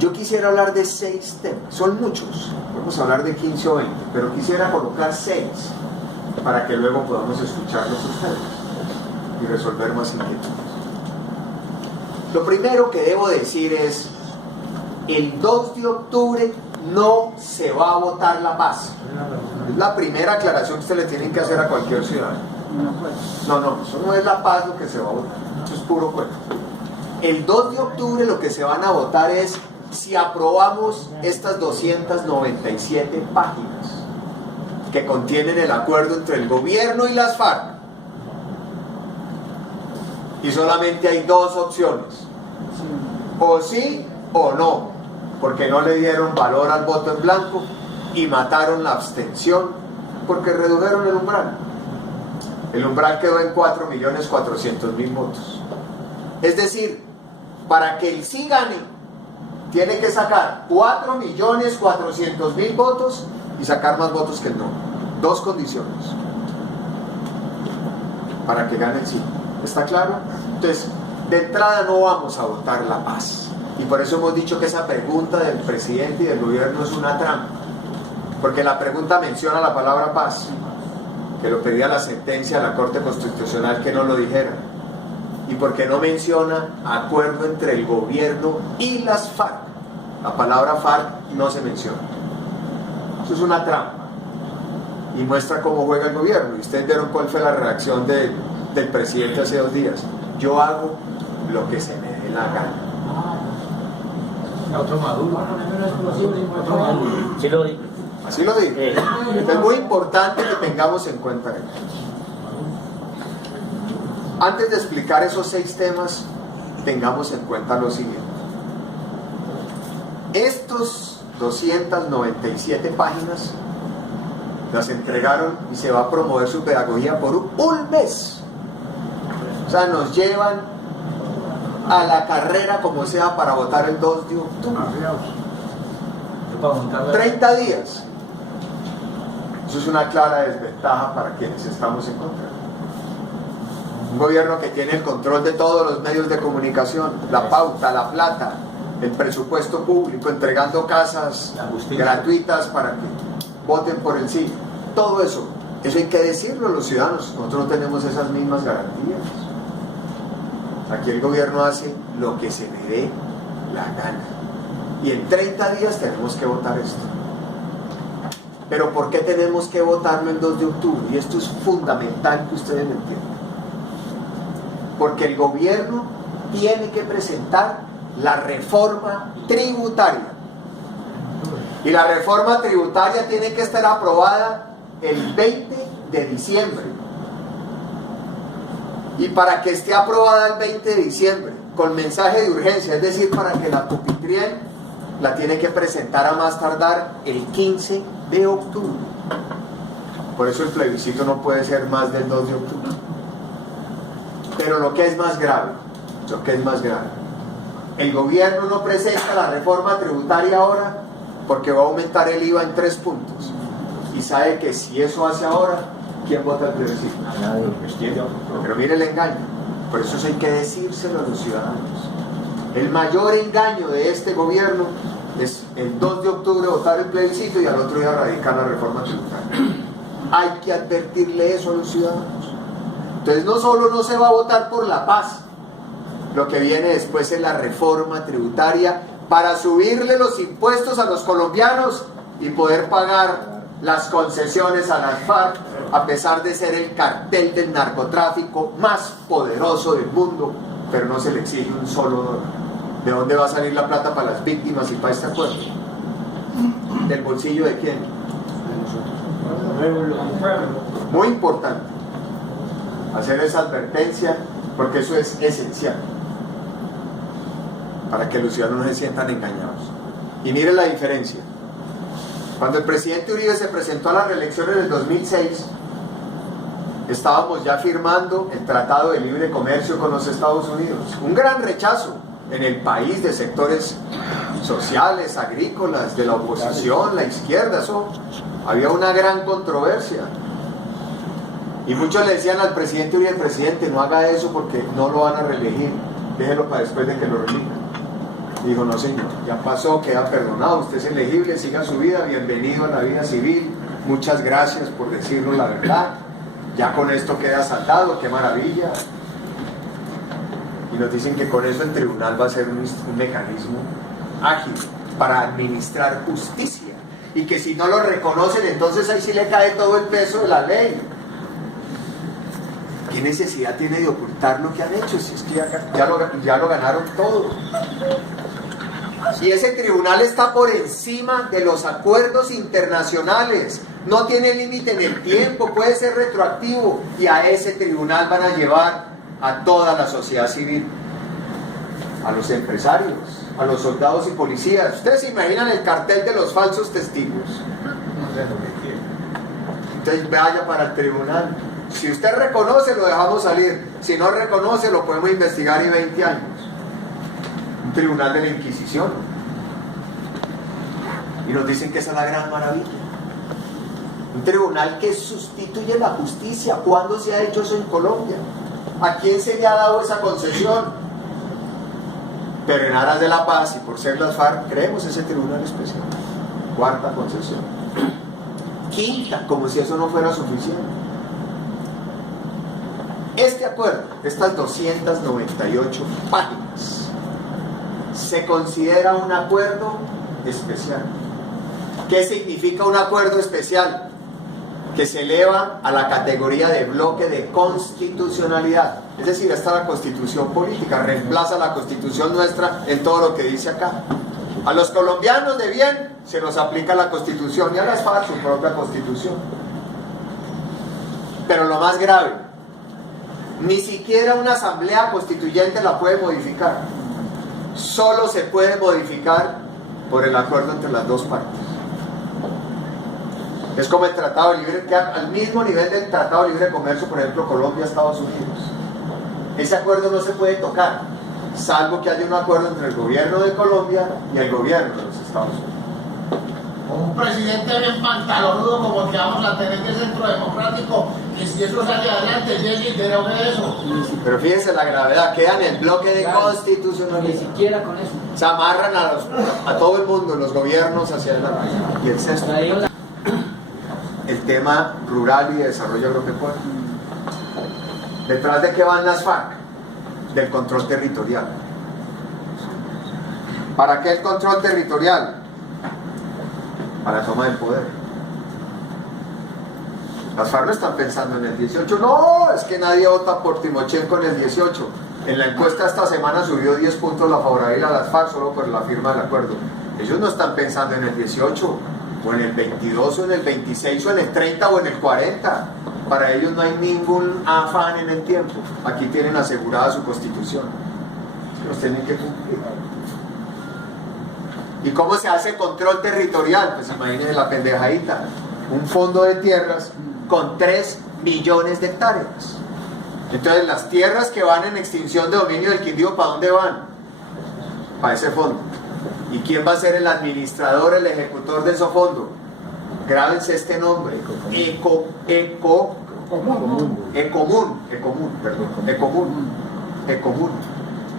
Yo quisiera hablar de 6 temas, son muchos, vamos a hablar de 15 o 20, pero quisiera colocar 6 para que luego podamos escucharlos ustedes y resolver más inquietudes. Lo primero que debo decir es, el 2 de octubre no se va a votar la paz. Es la primera aclaración que ustedes le tienen que hacer a cualquier ciudadano. No, eso no es la paz lo que se va a votar, eso es puro cuento. El 2 de octubre lo que se van a votar es si aprobamos estas 297 páginas que contienen el acuerdo entre el gobierno y las FARC. Y solamente hay 2 opciones, o sí o no, porque no le dieron valor al voto en blanco y mataron la abstención porque redujeron el umbral. El umbral quedó en 4.400.000 votos. Es decir, para que el sí gane, tiene que sacar 4.400.000 votos y sacar más votos que el no. 2 condiciones para que gane el sí. ¿Está claro? Entonces, de entrada no vamos a votar la paz. Y por eso hemos dicho que esa pregunta del presidente y del gobierno es una trampa. Porque la pregunta menciona la palabra paz, que lo pedía la sentencia de la Corte Constitucional que no lo dijera. Y porque no menciona acuerdo entre el gobierno y las FARC. La palabra FARC no se menciona. Eso es una trampa. Y muestra cómo juega el gobierno. Y ustedes vieron cuál fue la reacción del presidente hace 2 días. Yo hago lo que se me dé la gana. Otro Maduro. Sí lo digo. Así lo digo. Es muy importante que tengamos en cuenta esto. Antes de explicar esos 6 temas, tengamos en cuenta lo siguiente. Estos 297 páginas las entregaron y se va a promover su pedagogía por un mes. O sea, nos llevan a la carrera como sea para votar el 2 de octubre. 30 días. Eso es una clara desventaja para quienes estamos en contra. Un gobierno que tiene el control de todos los medios de comunicación, la pauta, la plata, el presupuesto público, entregando casas gratuitas para que voten por el sí. Todo eso hay que decirlo a los ciudadanos. Nosotros no tenemos esas mismas garantías. Aquí el gobierno hace lo que se le dé la gana. Y en 30 días tenemos que votar esto. Pero ¿por qué tenemos que votarlo el 2 de octubre? Y esto es fundamental que ustedes lo entiendan. Porque el gobierno tiene que presentar la reforma tributaria. Y la reforma tributaria tiene que estar aprobada el 20 de diciembre. Y para que esté aprobada el 20 de diciembre, con mensaje de urgencia, es decir, para que la Pupitrién la tiene que presentar a más tardar el 15 de octubre. Por eso el plebiscito no puede ser más del 2 de octubre. Pero lo que es más grave, el gobierno no presenta la reforma tributaria ahora porque va a aumentar el IVA en 3 puntos. Y sabe que si eso hace ahora, ¿quién vota el plebiscito? Pero mire el engaño. Por eso hay que decírselo a los ciudadanos. El mayor engaño de este gobierno es el 2 de octubre votar el plebiscito y al otro día radicar la reforma tributaria. Hay que advertirle eso a los ciudadanos. Entonces no solo no se va a votar por la paz, lo que viene después es la reforma tributaria para subirle los impuestos a los colombianos y poder pagar las concesiones a las FARC, a pesar de ser el cartel del narcotráfico más poderoso del mundo, pero no se le exige un solo dólar. ¿De dónde va a salir la plata para las víctimas y para este acuerdo? ¿Del bolsillo de quién? Muy importante hacer esa advertencia, porque eso es esencial para que los ciudadanos no se sientan engañados. Y miren la diferencia. Cuando el presidente Uribe se presentó a la reelección en el 2006, estábamos ya firmando el Tratado de Libre Comercio con los Estados Unidos. Un gran rechazo en el país de sectores sociales, agrícolas, de la oposición, la izquierda. Eso, había una gran controversia. Y muchos le decían al presidente Uribe: presidente, no haga eso porque no lo van a reelegir, déjelo para después de que lo reelijan. Dijo, no señor, ya pasó, queda perdonado, usted es elegible, siga su vida, bienvenido a la vida civil, muchas gracias por decirnos la verdad, ya con esto queda saldado, qué maravilla. Y nos dicen que con eso el tribunal va a ser un mecanismo ágil para administrar justicia, y que si no lo reconocen, entonces ahí sí le cae todo el peso de la ley. ¿Qué necesidad tiene de ocultar lo que han hecho? Si es que ya lo ganaron todo. Y ese tribunal está por encima de los acuerdos internacionales, no tiene límite en el tiempo, puede ser retroactivo, y a ese tribunal van a llevar a toda la sociedad civil, a los empresarios, a los soldados y policías. Ustedes se imaginan el cartel de los falsos testigos. Entonces vaya para el tribunal. Si usted reconoce, lo dejamos salir. Si no reconoce, lo podemos investigar y 20 años. Un tribunal de la Inquisición. Y nos dicen que esa es la gran maravilla. Un tribunal que sustituye la justicia. ¿Cuándo se ha hecho eso en Colombia? ¿A quién se le ha dado esa concesión? Pero en aras de la paz y por ser las FARC, creemos ese tribunal especial. Cuarta concesión. Quinta, como si eso no fuera suficiente. Este acuerdo, estas 298 páginas, se considera un acuerdo especial. ¿Qué significa un acuerdo especial? Que se eleva a la categoría de bloque de constitucionalidad. Es decir, esta es la constitución política, reemplaza la constitución nuestra en todo lo que dice acá. A los colombianos de bien se nos aplica la constitución, y a las FARC su propia constitución. Pero lo más grave, ni siquiera una asamblea constituyente la puede modificar. Solo se puede modificar por el acuerdo entre las dos partes. Es como el Tratado Libre, que al mismo nivel del Tratado Libre de Comercio, por ejemplo, Colombia-Estados Unidos. Ese acuerdo no se puede tocar, salvo que haya un acuerdo entre el gobierno de Colombia y el gobierno de los Estados Unidos. Un presidente bien pantalonudo como el que vamos a tener en el Centro Democrático, que si eso sale adelante, llegue y derogue eso. Pero fíjense la gravedad, queda en el bloque de constitucionalidad. Ni siquiera con eso. Se amarran a todo el mundo, los gobiernos hacia la... Y el sexto, el tema rural y de desarrollo agropecuario. ¿Detrás de qué van las FARC? Del control territorial. ¿Para qué el control territorial? Para toma del poder. Las FARC no están pensando en el 18. No, es que nadie vota por Timochenko en el 18. En la encuesta esta semana subió 10 puntos la favorable a las FARC solo por la firma del acuerdo. Ellos no están pensando en el 18, o en el 22, o en el 26, o en el 30, o en el 40. Para ellos no hay ningún afán en el tiempo. Aquí tienen asegurada su constitución. Los tienen que cumplir. ¿Y cómo se hace control territorial? Pues imagínense la pendejadita. Un fondo de tierras con 3 millones de hectáreas. Entonces las tierras que van en extinción de dominio del Quindío, ¿para dónde van? Para ese fondo. ¿Y quién va a ser el administrador, el ejecutor de ese fondo? Grábense este nombre. Ecomun.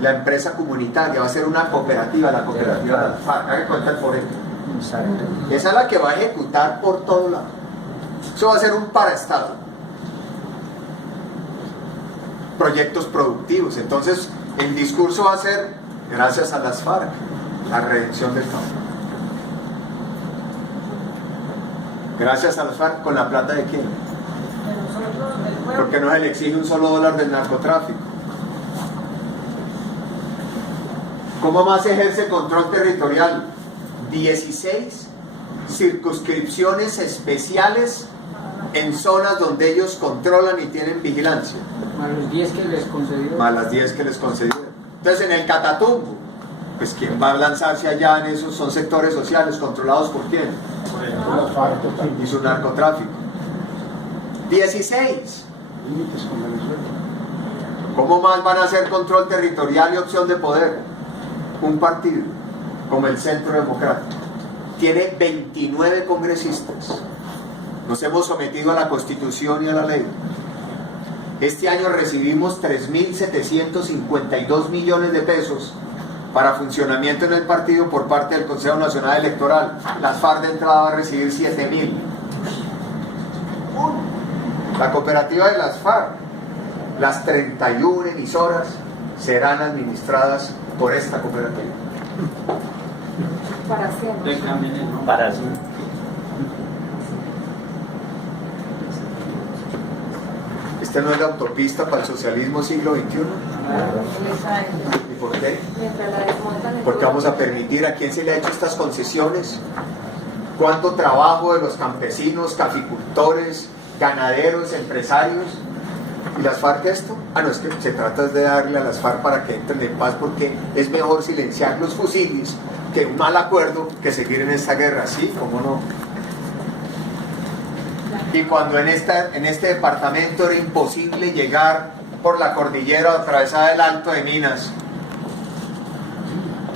La empresa comunitaria va a ser una cooperativa, la cooperativa de la FARC. Hagan cuenta el foreto. Esa es la que va a ejecutar por todo lado. Eso va a ser un paraestado. Proyectos productivos. Entonces, el discurso va a ser gracias a las FARC, la redención del campo. Gracias a las FARC, ¿con la plata de quién? Porque no se le exige un solo dólar del narcotráfico. ¿Cómo más ejerce control territorial? 16 circunscripciones especiales en zonas donde ellos controlan y tienen vigilancia. Más los 10 que les concedió. Más las 10 que les concedieron. Entonces en el Catatumbo, pues ¿quién va a lanzarse allá en esos? Son sectores sociales controlados por quién? Y su narcotráfico. 16. ¿Cómo más van a hacer control territorial y opción de poder? Un partido como el Centro Democrático tiene 29 congresistas. Nos hemos sometido a la Constitución y a la ley. Este año recibimos 3.752 millones de pesos para funcionamiento en el partido por parte del Consejo Nacional Electoral. Las FARC de entrada va a recibir 7.000. La cooperativa de las FARC, las 31 emisoras serán administradas por esta cooperativa. Para siempre. Para siempre. ¿Esta no es la autopista para el socialismo siglo XXI? ¿Y por qué? Porque vamos a permitir a quién se le ha hecho estas concesiones. ¿Cuánto trabajo de los campesinos, caficultores, ganaderos, empresarios? ¿Y las FARC esto? Ah, no, es que se trata de darle a las FARC para que entren en paz, porque es mejor silenciar los fusiles que un mal acuerdo que seguir en esta guerra. Sí, ¿cómo no? Y cuando en este departamento era imposible llegar por la cordillera atravesada del Alto de Minas,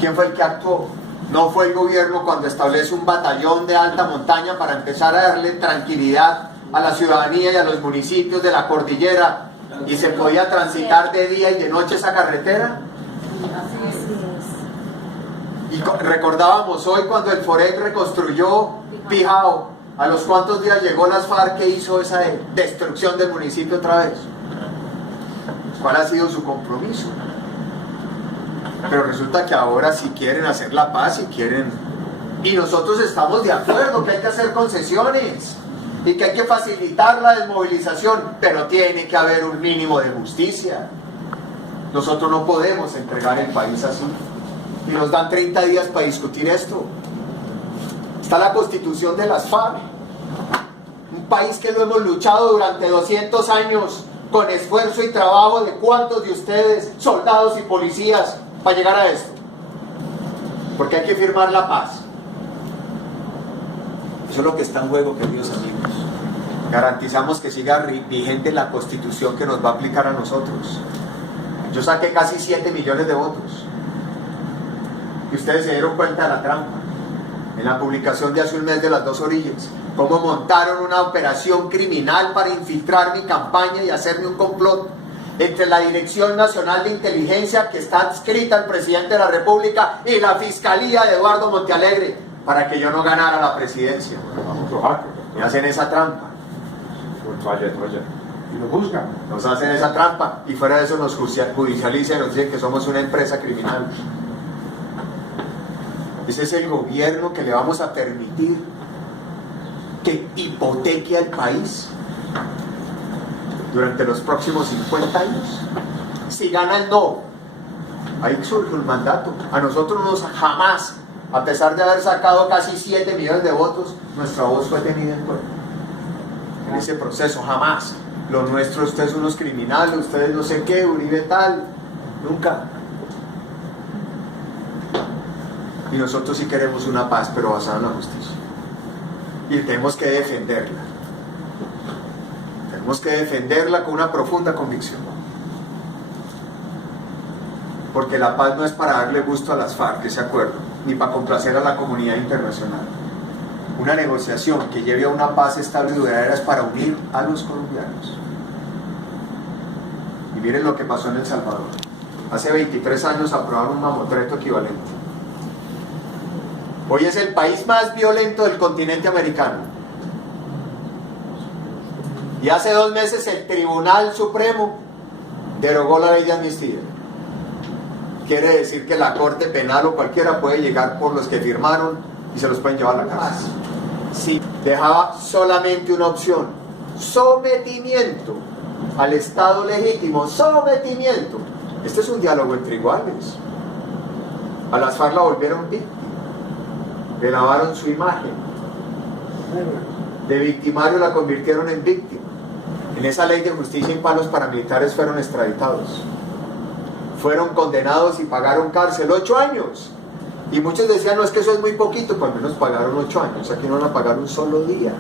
¿quién fue el que actuó? No fue el gobierno cuando establece un batallón de alta montaña para empezar a darle tranquilidad a la ciudadanía y a los municipios de la cordillera, y se podía transitar de día y de noche esa carretera. Y recordábamos hoy cuando el FOREC reconstruyó Pijao, ¿a los cuántos días llegó las FARC que hizo esa destrucción del municipio otra vez? ¿Cuál ha sido su compromiso? Pero resulta que ahora si quieren hacer la paz, si quieren... Y nosotros estamos de acuerdo que hay que hacer concesiones y que hay que facilitar la desmovilización, pero tiene que haber un mínimo de justicia. Nosotros no podemos entregar el país así. Y nos dan 30 días para discutir esto. Está la constitución de las FARC, un país que lo hemos luchado durante 200 años con esfuerzo y trabajo de cuántos de ustedes, soldados y policías, para llegar a esto. Porque hay que firmar la paz. Eso es lo que está en juego, queridos amigos. Garantizamos que siga vigente la constitución que nos va a aplicar a nosotros. Yo saqué casi 7 millones de votos. Y ustedes se dieron cuenta de la trampa en la publicación de hace un mes de Las Dos Orillas, cómo montaron una operación criminal para infiltrar mi campaña y hacerme un complot entre la Dirección Nacional de Inteligencia, que está adscrita al presidente de la República, y la Fiscalía de Eduardo Montealegre, para que yo no ganara la presidencia. Me hacen esa trampa. Y lo juzgan. Nos hacen esa trampa y fuera de eso nos judicializan y nos dicen que somos una empresa criminal. Ese es el gobierno que le vamos a permitir que hipoteque al país durante los próximos 50 años. Si gana el no, ahí surge un mandato. A nosotros jamás, a pesar de haber sacado casi 7 millones de votos, nuestra voz fue tenida en cuenta en ese proceso, jamás. Lo nuestro, ustedes son unos criminales, ustedes no sé qué, Uribe tal, nunca. Y nosotros sí queremos una paz, pero basada en la justicia. Y tenemos que defenderla. Tenemos que defenderla con una profunda convicción. Porque la paz no es para darle gusto a las FARC, ese acuerdo, ni para complacer a la comunidad internacional. Una negociación que lleve a una paz estable y duradera es para unir a los colombianos. Y miren lo que pasó en El Salvador. Hace 23 años aprobaron un mamotreto equivalente. Hoy es el país más violento del continente americano. Y hace 2 meses el Tribunal Supremo derogó la ley de amnistía. Quiere decir que la Corte Penal o cualquiera puede llegar por los que firmaron y se los pueden llevar a la cárcel. Sí, dejaba solamente una opción: sometimiento al Estado legítimo, sometimiento. Este es un diálogo entre iguales. A las FARC la volvieron víctima, le lavaron su imagen, de victimario la convirtieron en víctima. En esa ley de justicia y palos paramilitares fueron extraditados, fueron condenados y pagaron cárcel 8 años. Y muchos decían, no, es que eso es muy poquito, pues al menos pagaron 8 años, aquí no van a pagar un solo día.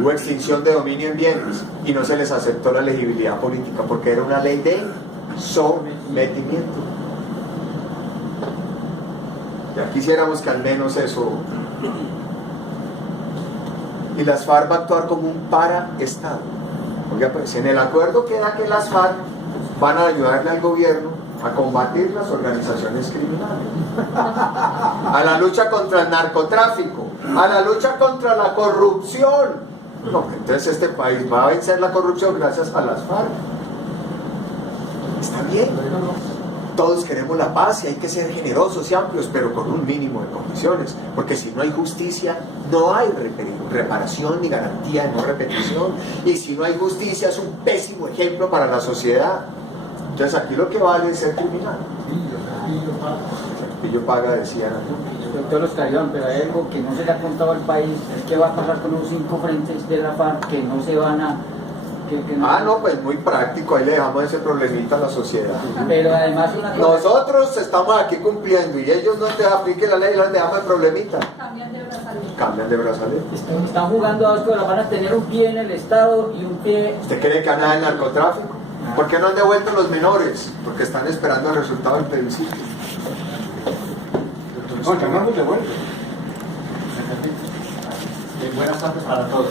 Hubo extinción de dominio en bienes y no se les aceptó la elegibilidad política porque era una ley de sometimiento. Ya quisiéramos que al menos eso. Y las FARC va a actuar como un paraestado. Oiga, pues en el acuerdo queda que las FARC van a ayudarle al gobierno a combatir las organizaciones criminales, a la lucha contra el narcotráfico, a la lucha contra la corrupción. No, entonces este país va a vencer la corrupción gracias a las FARC. Está bien. Todos queremos la paz y hay que ser generosos y amplios, pero con un mínimo de condiciones, porque si no hay justicia, no hay reparación ni garantía de no repetición, y si no hay justicia es un pésimo ejemplo para la sociedad. Entonces aquí lo que vale es ser criminal. Pillo paga, decía. Doctor Oscar Iván, pero hay algo que no se le ha contado al país, es que va a pasar con los 5 frentes de la FARC que no se van a... No, pues muy práctico, ahí le dejamos ese problemita a la sociedad. Pero además nosotros estamos aquí cumpliendo y ellos no te apliquen la ley, les dejamos el problemita. Cambian de brazalete. Están jugando a esto, van a tener un pie en el Estado y un pie... ¿Usted cree que anda en narcotráfico? ¿Por qué no han devuelto los menores? Porque están esperando el resultado del plebiscito. No, ya no hemos devuelto. Buenas tardes para todos.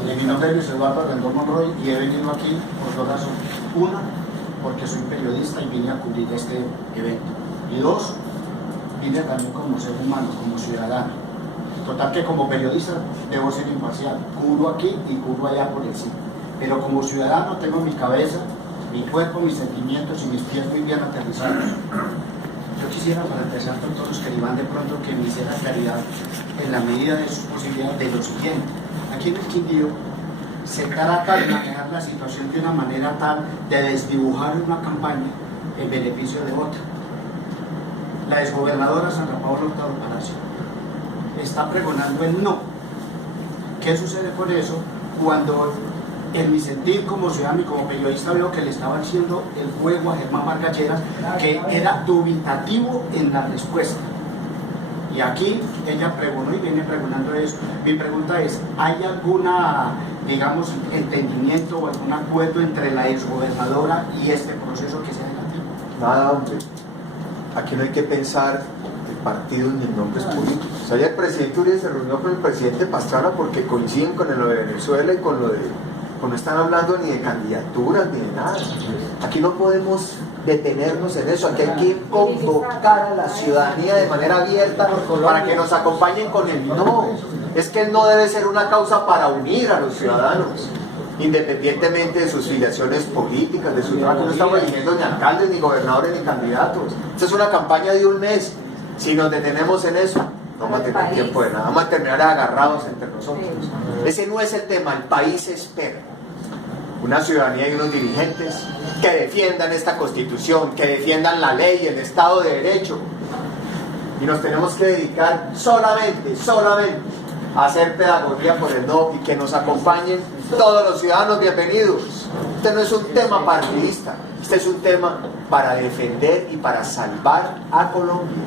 Mi nombre es Luis Eduardo Rendón Monroy y he venido aquí por 2 razones. Una, porque soy periodista y vine a cubrir este evento. Y 2, vine también como ser humano, como ciudadano. Total que como periodista debo ser imparcial. Cubro aquí y cubro allá por encima. Pero como ciudadano tengo mi cabeza, mi cuerpo, mis sentimientos y mis pies muy bien aterrizados. Yo quisiera, para empezar, doctor Oscar Iván, de pronto que me hiciera claridad en la medida de sus posibilidades de lo siguiente. Aquí en el Quindío se trata de manejar la situación de una manera tal de desdibujar una campaña en beneficio de otra. La exgobernadora Sandra Paola Hurtado Palacio está pregonando el no. ¿Qué sucede con eso? Cuando en mi sentir como ciudadano y como periodista veo que le estaba haciendo el juego a Germán Vargas Lleras, que era dubitativo en la respuesta. Y aquí ella pregonó y viene pregonando eso. Mi pregunta es, ¿hay alguna, digamos, entendimiento o algún acuerdo entre la exgobernadora y este proceso que se adelantó? Nada, hombre. Aquí no hay que pensar en partidos ni en nombres políticos. Ayer el presidente Uribe se reunió con el presidente Pastrana porque coinciden con lo de Venezuela y con lo de... no están hablando ni de candidaturas ni de nada. Aquí no podemos detenernos en eso. Aquí hay que convocar a la ciudadanía de manera abierta para que nos acompañen con el no. Es que el no debe ser una causa para unir a los ciudadanos, independientemente de sus filiaciones políticas, de su trabajo. No estamos eligiendo ni alcaldes, ni gobernadores, ni candidatos. Esta es una campaña de un mes. Si nos detenemos en eso, no vamos a tener tiempo de nada. Vamos a terminar agarrados entre nosotros. Ese no es el tema. El país espera una ciudadanía y unos dirigentes que defiendan esta Constitución, que defiendan la ley, el Estado de Derecho. Y nos tenemos que dedicar solamente a hacer pedagogía por el no y que nos acompañen todos los ciudadanos. Bienvenidos. Este no es un tema partidista, este es un tema para defender y para salvar a Colombia.